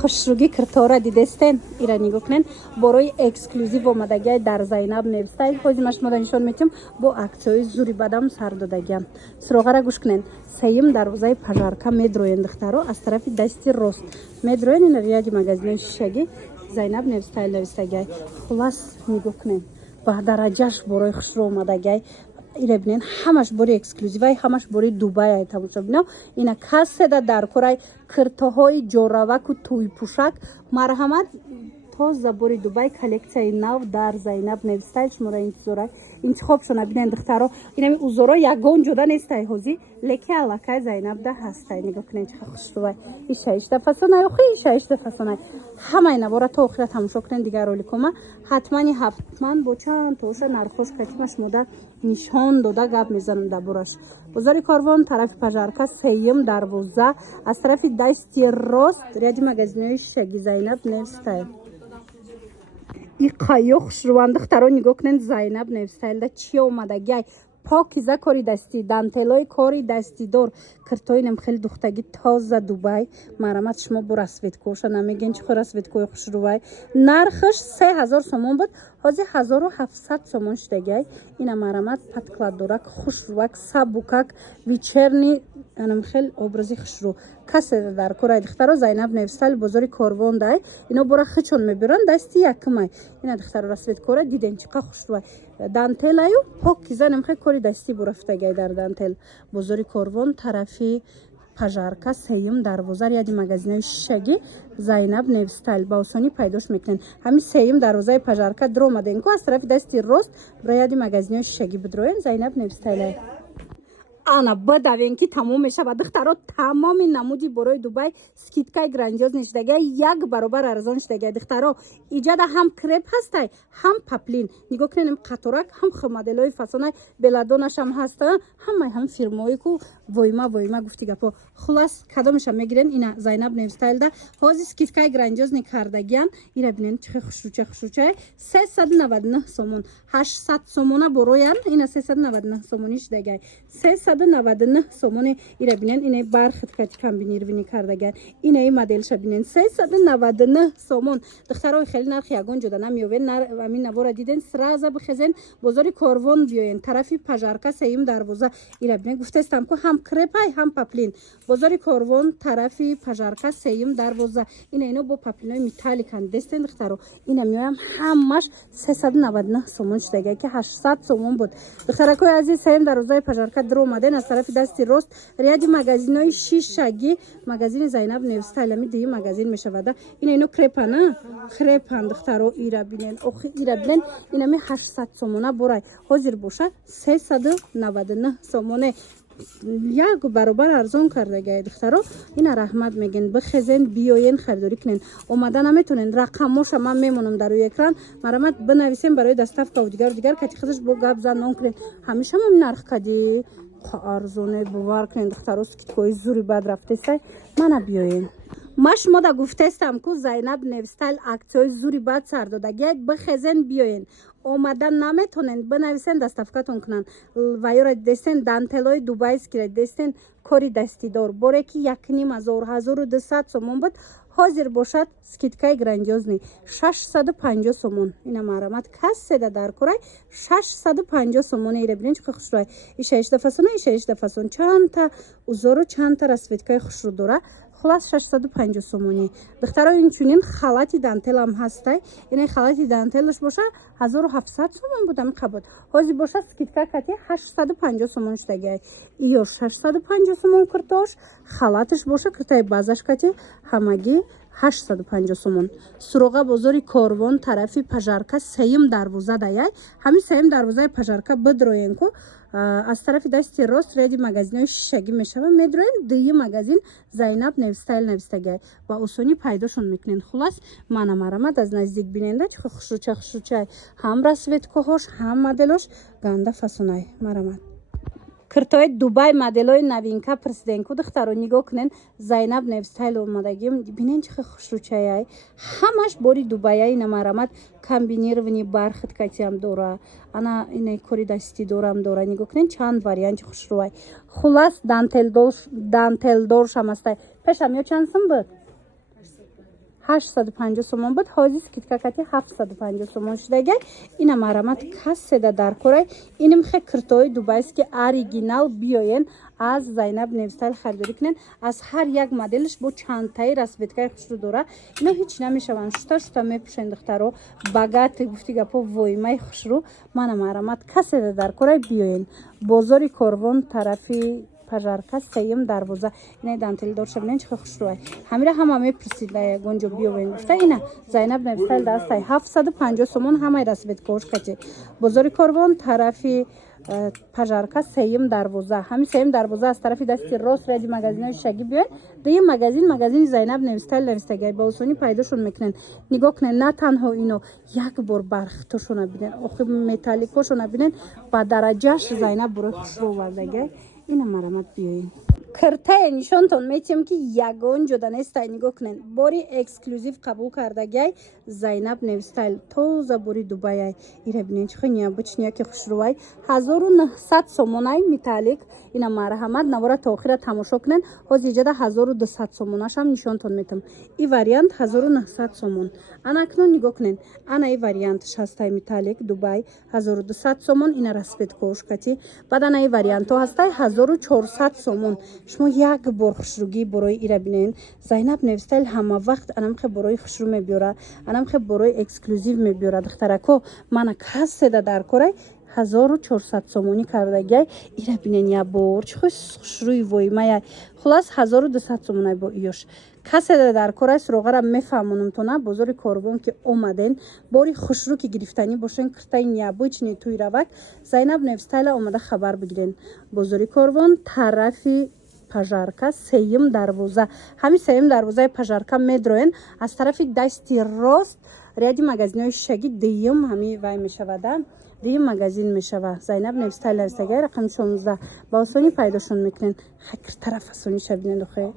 хушруги киртора дидестен ира нигоҳ кунед борои эксклюзив омадагиай дар Зайнаб Невстайл ҳозир ма шумо нишон медиҳам бо аксияҳои зури бадам сар додагиам. Суроғара гӯш кунед. Сеюм дарвозаи пажарка медроен духтаро аз тарафи дасти рост медроен ин рияди магазини шишагӣ Зайнаб Невстайл навистагиай. Хулас нигоҳ кунед ба дараҷаш борои хушру омадагиай ира бинен ҳамаш бори эксклюзивай ҳамаш бори Дубай ай тамошо бинав ина каседа дар кораи киртоҳои ҷораваку туйпӯшак марҳамат тоза бори Дубай коллекцияи нав дар Зайнаб Невстайл шуморо интизора интихоб шона бинен духтаро инами узоро ягон ҷода нестай ҳозир леки аллакай Зайнабда ҳастай нигоҳ кунед чӣ хушрувай ишаишта фасонай охи ишаишта фасонай ҳамаи навора то охира тамошо кунед дигар роликома ҳатман бо чанд тоша нархош катима шумода нишон дода гап мезанам дар бораш. Бозори Корвон тарафи пажарка сеюм дарвоза аз тарафи дасти рост ряди магазинои шишагӣ Зайнаб Невстайл. Иқайо хушруванд духтаро нигоҳ кунед Зайнаб Невстайлда чӣ омадагиай покиза кори дастӣ дантелои кори дастидор киртоинам хеле духтагӣ тоза Дубай марҳамат шумо бо расветкоша намегӯен чӣ хор расветкои хушрувай нархаш 3000 сомон буд ҳозир 1700 сомон шудагиай ина марҳамат падкладдорак хушрувак сабукак вечерни анам хеле образи хушру касе дар кораи духтаро Зайнаб Невстайл бозори Корвон дай ино бора хичон мебиран дасти якмай ина духтаро расветкора диден чӣ қа хушрувай дантелаю покиза намхе кори дастӣ бурафтагиай дар дантел бозори Корвон тарафи пажарка сеюм дарвоза ряди магазинои шишагӣ Зайнаб Невстайл ба осонӣ пайдош мекунед ҳамин сеюм дарвозаи пажарка дромаденку аз тарафи дасти рост ряди магазинои шишагӣ бидроен Зайнаб Невстайл ана бадавен ки тамом мешавад духтаро тамоми намуди борои Дубай скидкаи грандиозни шудагиай як баробар арзон шудагиай духтаро иҷада ҳам креп ҳастай ҳам паплин нигоҳ кунед қаторак ҳам моделҳои фасонай беладонашам ҳаста ҳамаи ҳам фирмои ку войма гуфти гапо хулас кадомеша мегирен ина Зайнаб Невстайлда ҳозир скидкаи грандиозни кардагиан ира бинен чихе хушручай 399 сомон 800 сомона бороян ина 399 сомони шудагиай 399 сомони ира бинен ина бархиткати комбинированӣ кардагиан ина и моделша бинен 399 сомон духтарои хеле нарх ягон ҷода намеёвен амин навора диден сраза бихезен бозори Корвон биёен тарафи пажарка сеюм дарвоза ира бинен гуфтестам ку ҳам крепай ҳам паплин бозори Корвон тарафи пажарка сеюм дарвоза ина ино бо паплинои металликан дестен духтаро ина меоям ҳамаш 399 сомон шудагиай ки 800 сомон буд духтаракои азиз сеюм дарвозаи пажарка дромаден аз тарафи дасти рост ряди магазинои шишагӣ магазини Зайнаб Невстайл ами дуюм магазин мешавада ина ино крепана крепан духтаро ира бинен охи ира бинен инами 800 сомона борай ҳозир боша 399 сомоне як баробар арзон кардагиай духтаро ина раҳмат мегӯен бихезен биёен харидорӣ кунен омада наметонен рақамоша ман мемонам дар рӯи экран марҳамат бинависем барои доставкаву дигар кати хизиш бо гап зан нон кунен ҳамеша ман нарх кади арзоне бовар кунен духтаро скидкои зури бад рафтесай мана биёен ма шумода гуфтестам ку Зайнаб Невстайл аксияҳои зури бад сар додагиай бихезен биёен омада наметонен бинависен доставкатон кунанд ва ёра дидестен дантелои дубайскира дидестен кори дастидор боре ки 1200 сомон буд ҳозир бошад скидкаи грандиозни 650 сомон ина марҳамат каседа дар курай 650 сомон ира бинен чӣ хушрувай ишаишда фасон чанта узору чанта расветкаи хушру дора хулас 650 сомони духтаро инчунин халати дантелам ҳастай ина халати дантелаш боша 1700 сомон будам қабуд ҳозир боша скидка кати 850 сомон шудагиай иё 650 сомон киртош халаташ боша киртаи базаш кати ҳамагӣ 850 сомон суроға бозори Корвон тарафи пажарка сеюм дарвоза даяй ҳамин сеюм дарвозаи пажарка бидроенку аз тарафи дасти рост ряди магазинои шишагӣ мешава медроен дуюм магазин Зайнаб Невстайл навистагиай ба осонӣ пайдошон мекунен хулас мана марҳамат аз наздик биненда чихо хушручай ҳам расветкоҳош ҳам моделош ганда фасонай марҳамат киртои Дубай моделҳои новинка президентку духтаро нигоҳ кунен Зайнаб Невстайл омадагим бинен чихе хушручай ҳамаш бори Дубайай ина марҳамат комбинированӣ бархиткатиам дора ана ина кори дастидорам дора нигоҳ кунен чанд варианти хушрувай хулас дантелдоршам ҳастай пешам ё чанд сум буд 850 сомон буд, ҳозир скидкакати 750 сомон шудага. Ина марамат касседа дар корай. Иним хе киртои Дубайст ки оригинал биёен аз Зайнаб Невстайл харидорӣ кунен. Аз ҳар як моделиш бо чандтаи расветкаи хушрӯ дора. Ино ҳеч намешаванд шута мепӯшен духтаро багати гуфти гапо воимаи хушрӯ. Мана марамат касседа дар корай биёен. Бозори Корвон тарафи пажарка сеюм дарвоза. Ина дантели дорша бинен чихе хушрӯай. Ҳамира ҳама мепурсид гонҷо биёвен гуфта. Ина Зайнаб Невстайл дастай 750 сомон ҳамаи расветкаош кати. Бозори Корвон тарафи пажарка сеюм дарвоза. Ҳами сеюм дарвоза аз тарафи дасти рост ради магазинои шаги биён. Дии магазини Зайнаб Невстайл навистагай ба осонӣ пайдошон мекунен. Нигоҳ кунен, на танҳо ино як бор бархитошона бинен, охи металликошона бинен ба дараҷааш Зайнаб бурои хушрӯ овардагай. Ина марамат биёин. Киртае нишонтон метиҳам ки ягон ҷода нестай. Нигоҳ кунен, бори эксклюзив қабул кардагай Зайнаб Невстайл тоза бори Дубайай. Ира бинен чихе необычнияки хушрӯай. 1900 сомонай металлик. Ина марҳамат навора то охира тамошо кунен. Ҳозир ҷада 1200 сомонашам нишонтон метам. И вариант 1900 сомон. Ана акнун нигоҳ кунен. Ана и вариант шастай металлик Дубай 1200 сомон. Ина расветкаош кати. Баъд ана и варианто ҳастай 1400 сомон. шумо як бор хушрӯгӣ борои ира бинен. Зайнаб Невстайл ҳама вақт анамхе борои хушрӯ мебиёра, анамхе борои эксклюзив мебиёра. Духтарако мана касседа дар корай 1400 сомонӣ кардагай. Ира бинен я бор чихо хушрӯи воимая. Хулас 1200 сомонай бо иёш. Касседа дар корай суроғара мефаҳмонамтона бозори Корвон ки омаден. Бори хушрӯ ки гирифтанӣ бошен киртаи необычни туи равак. Зайнаб Невстайла омада хабар бигирен. Бозори Корвон тарафи пажарка сеюм дарвоза. Ҳами сеюм дарвозаи пажарка медроен. Аз тарафи дасти рост ряди магазинои шаги диюм ҳами вай мешавада. Диюм магазин мешава. Зайнаб Невстайл навистагай рақами 16 ба осонӣ пайдошон мекунен. Хакир тараф осонӣ шабинен дохе.